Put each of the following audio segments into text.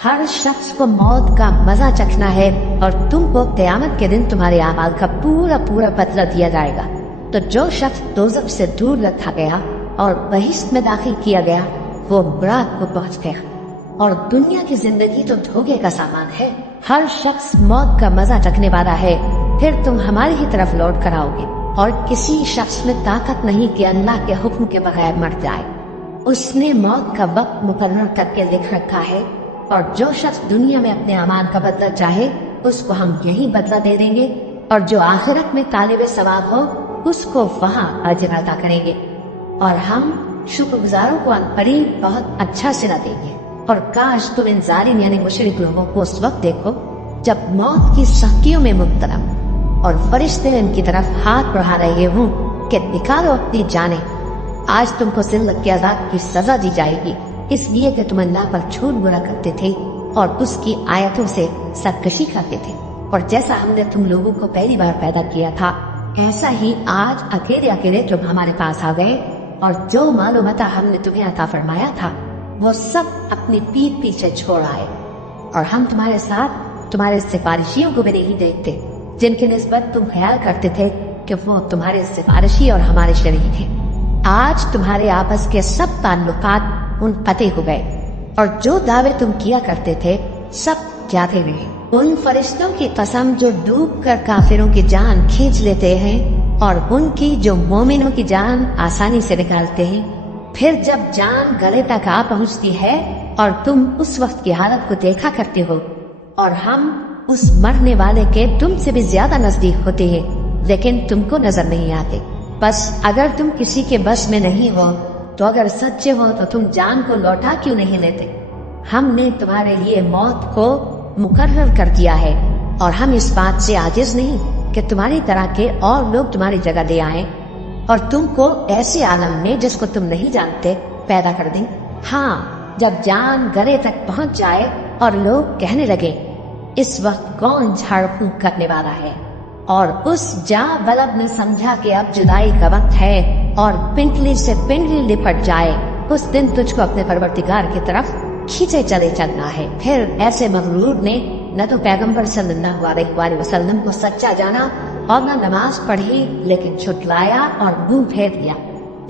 हर शख्स को मौत का मजा चखना है और तुमको क़यामत के दिन तुम्हारे अमाल का पूरा पूरा बदला दिया जाएगा। तो जो शख्स दोज़ख से दूर रखा गया और बहिश्त में दाखिल किया गया वो मुराद को पहुंच गया। और दुनिया की जिंदगी तो धोखे का सामान है। हर शख्स मौत का मजा चखने वाला है, फिर तुम हमारी ही तरफ लौट कर आओगे। और किसी शख्स में ताकत नहीं कि अल्लाह के हुक्म के बगैर मर जाए। उसने मौत का वक्त मुकर्रर करके लिख रखा है। और जो शख्स दुनिया में अपने अमान का बदला चाहे उसको हम यही बदला दे देंगे, और जो आखिरत में तालिब सवाब हो उसको वहाँ अजर अता करेंगे। और हम शुक्रगुजारों को अनकरीब बहुत अच्छा सिला देंगे। और काश तुम इन जालिम यानी मुशरिक लोगों को उस वक्त देखो जब मौत की सख्तियों में मुब्तला और फरिश्ते इनकी तरफ हाथ बढ़ा रहे हों कि निकालो अपनी जाने। आज तुमको जिल्लत के अज़ाब की सजा दी जाएगी, इसलिए कि तुम अल्लाह पर झूठ बुरा करते थे और उसकी आयतों से सरकशी करते थे। और जैसा हमने तुम लोगों को पहली बार पैदा किया था, ऐसा ही आज अकेले अकेले तुम हमारे पास आ गए। और जो मालूम मता हमने तुम्हें अता फरमाया था वो सब अपनी पीठ पीछे छोड़ आए। और हम तुम्हारे साथ तुम्हारे सिफारिशियों को भी नहीं देखते जिनके निस्बत तुम ख्याल करते थे कि वो तुम्हारे सिफारिशी और हमारे शरीक हैं। आज तुम्हारे आपस के सब ताल्लुकात मुनक़ते हो गए और जो दावे तुम किया करते थे सब जाते रहे। उन फरिश्तों की कसम जो डूब कर काफिरों की जान खींच लेते हैं और उनकी जो मोमिनों की जान आसानी से निकालते हैं। फिर जब जान गले तक आ पहुंचती है और तुम उस वक्त की हालत को देखा करते हो और हम उस मरने वाले के तुमसे भी ज्यादा नजदीक होते हैं, लेकिन तुमको नजर नहीं आते। बस अगर तुम किसी के बस में नहीं हो तो अगर सच्चे हो तो तुम जान को लौटा क्यों नहीं लेते। हमने तुम्हारे लिए मौत को मुकर्रर कर दिया है और हम इस बात से आजिज नहीं कि तुम्हारी तरह के और लोग तुम्हारी जगह दे आए और तुमको ऐसे आलम में जिसको तुम नहीं जानते पैदा कर दें। हाँ, जब जान गले तक पहुंच जाए और लोग कहने लगे इस वक्त कौन झाड़ फूंक करने वाला है, और उस जा बलब ने समझा कि अब जुदाई का वक्त है और पिंडली से पिंडली लिपट जाए, उस दिन तुझको अपने परवरदिगार की तरफ खींचे चले चलना है। फिर ऐसे मगरूर ने न तो पैगंबर सल्लल्लाहु अलैहि वसल्लम को सच्चा जाना और न नमाज पढ़ी, लेकिन छुटलाया और मुंह फेर दिया।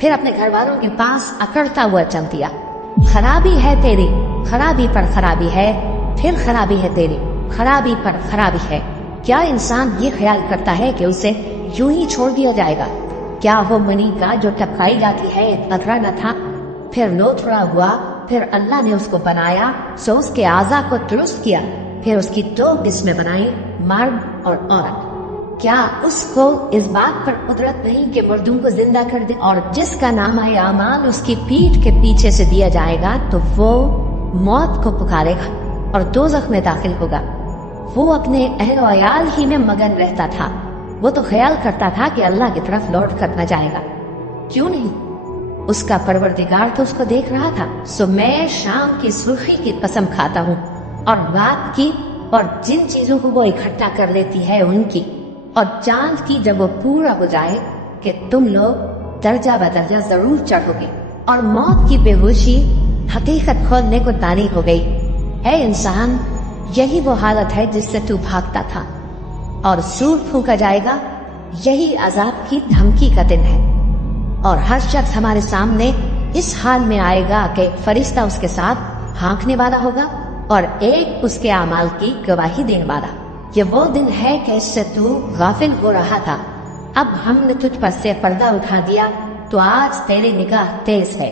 फिर अपने घर वालों के पास अकड़ता हुआ चल दिया। खराबी है तेरी, खराबी पर खराबी है, फिर खराबी है तेरी, खराबी पर खराबी है। क्या इंसान ये ख्याल करता है कि उसे यूं ही छोड़ दिया जाएगा? क्या वो मनी का जो टपकाई जाती है पथरा न था, फिर लोथड़ा हुआ, फिर अल्लाह ने उसको बनाया, सो उसके आज़ा को दुरुस्त किया, फिर उसकी दो किस्में बनाई, मर्द और औरत। क्या उसको इस बात पर कुदरत नहीं कि मर्दों को जिंदा कर दे? और जिसका नाम-ए आमाल उसकी पीठ के पीछे से दिया जाएगा तो वो मौत को पुकारेगा और दोज़ख में दाखिल होगा। वो अपने अहल वयाल ही में मगन रहता था। वो तो ख्याल करता था कि अल्लाह की तरफ लौट कर न जाएगा। क्यों नहीं? उसका परवरदिगार तो उसको देख रहा था। सो मैं शाम की सुर्खी की कसम खाता हूँ और रात की, और जिन चीजों को वो इकट्ठा कर लेती है उनकी, और चांद की जब वो पूरा हो जाए कि तुम लोग दर्जा बदर्जा जरूर चढ़ोगे। और मौत की बेहोशी हकीकत खोलने को तारी हो गई है। इंसान, यही वो हालत है जिससे तू भागता था, और सूर फूंका जाएगा, यही अजाब की धमकी का दिन है। और हर शख्स हमारे सामने इस हाल में आएगा कि फरिश्ता उसके साथ हाँकने वाला होगा और एक उसके अमाल की गवाही देने वाला। ये वो दिन है कि इससे तू गाफिल हो रहा था, अब हमने तुझ पर से पर्दा उठा दिया तो आज तेरी निगाह तेज है।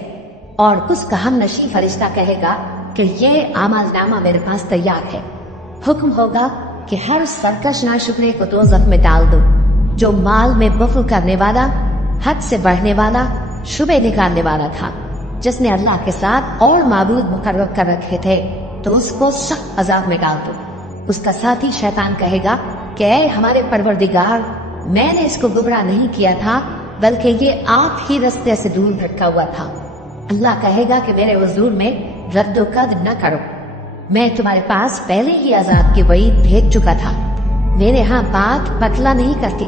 और उसका हमनशी फरिश्ता कहेगा कि ये अमलनामा मेरे पास तैयार है। हुक्म होगा कि हर सरकश नाशुक्रे को दोज़ख में डाल दो। जो माल में बखल करने वाला, हद से बढ़ने वाला, शुबे निकालने वाला था, जिसने अल्लाह के साथ और माबूद मुकर्रर कर रखे थे, तो उसको सख्त अजाब में डाल दो। उसका साथी शैतान कहेगा कि ऐ हमारे परवरदिगार, मैंने इसको गुमराह नहीं किया था, बल्कि ये आप ही रास्ते से दूर भटका हुआ था। अल्लाह कहेगा कि मेरे हुजूर में रद्दोकद न करो, मैं तुम्हारे पास पहले ही अजाब की वईद भेज चुका था। मेरे यहाँ बात बतला नहीं करती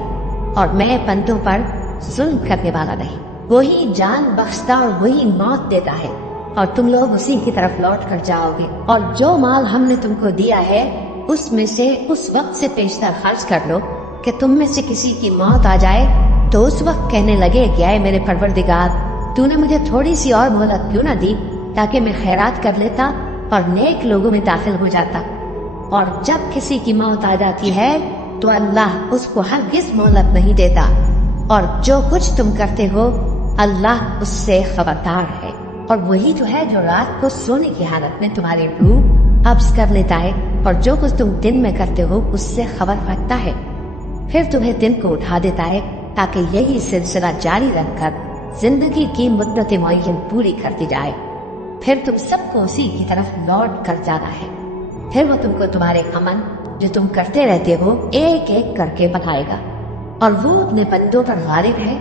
और मैं बंदों पर जुल्म करने वाला नहीं। वही जान बख्शता और वही मौत देता है। और तुम लोग उसी की तरफ लौट कर जाओगे। और जो माल हमने तुमको दिया है उसमें से उस वक्त से पेशतर खर्च कर लो कि तुम में से किसी की मौत आ जाए तो उस वक्त कहने लगे कि ऐ मेरे परवरदिगार, तूने मुझे थोड़ी सी और मोहलत क्यों ना दी ताकि मैं खैरात कर लेता और नेक लोगों में दाखिल हो जाता। और जब किसी की मौत आ जाती है तो अल्लाह उसको हरगिज़ मोहलत नहीं देता, और जो कुछ तुम करते हो अल्लाह उससे खबरदार है। और वही तो है जो रात को सोने की हालत में तुम्हारी रूह कब्ज कर लेता है, और जो कुछ तुम दिन में करते हो उससे खबर रखता है, फिर तुम्हें दिन को उठा देता है ताकि यही सिलसिला जारी रखकर जिंदगी की मुद्दत मुअय्यन पूरी करती जाए। फिर तुम सबको उसी की तरफ लौट कर जाना है। फिर वो तुमको तुम्हारे अमल जो तुम करते रहते हो एक एक करके बताएगा, और वो अपने बंदों पर गालिब है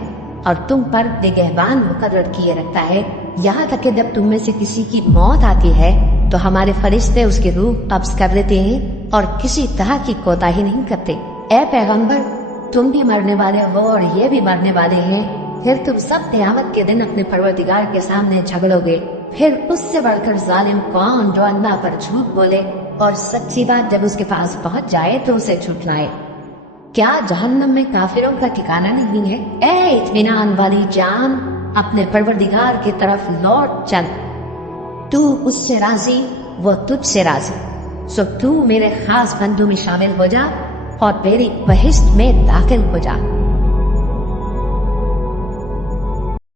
और तुम पर निगहबान मुकर्रर किए रखता है, यहाँ तक कि जब तुम में से किसी की मौत आती है तो हमारे फरिश्ते उसकी रूह कब्ज कर लेते हैं और किसी तरह की कोताही नहीं करते। ए पैगंबर, तुम भी मरने वाले हो और ये भी मरने वाले हैं। फिर तुम सब क़यामत के दिन अपने परवरदिगार के सामने झगड़ोगे। फिर उससे बढ़कर जालिम कौन जो अल्लाह पर झूठ बोले और सच्ची बात जब उसके पास पहुंच जाए तो उसे झुठलाए। क्या जहन्नम में काफिरों का ठिकाना नहीं है? ए इत्मीनान वाली जान, अपने परवरदिगार की तरफ लौट चल। तू उससे राजी, वो तुझसे राजी। सो तू मेरे खास बंदों में शामिल हो जा और मेरी बहिश्त में दाखिल हो जा।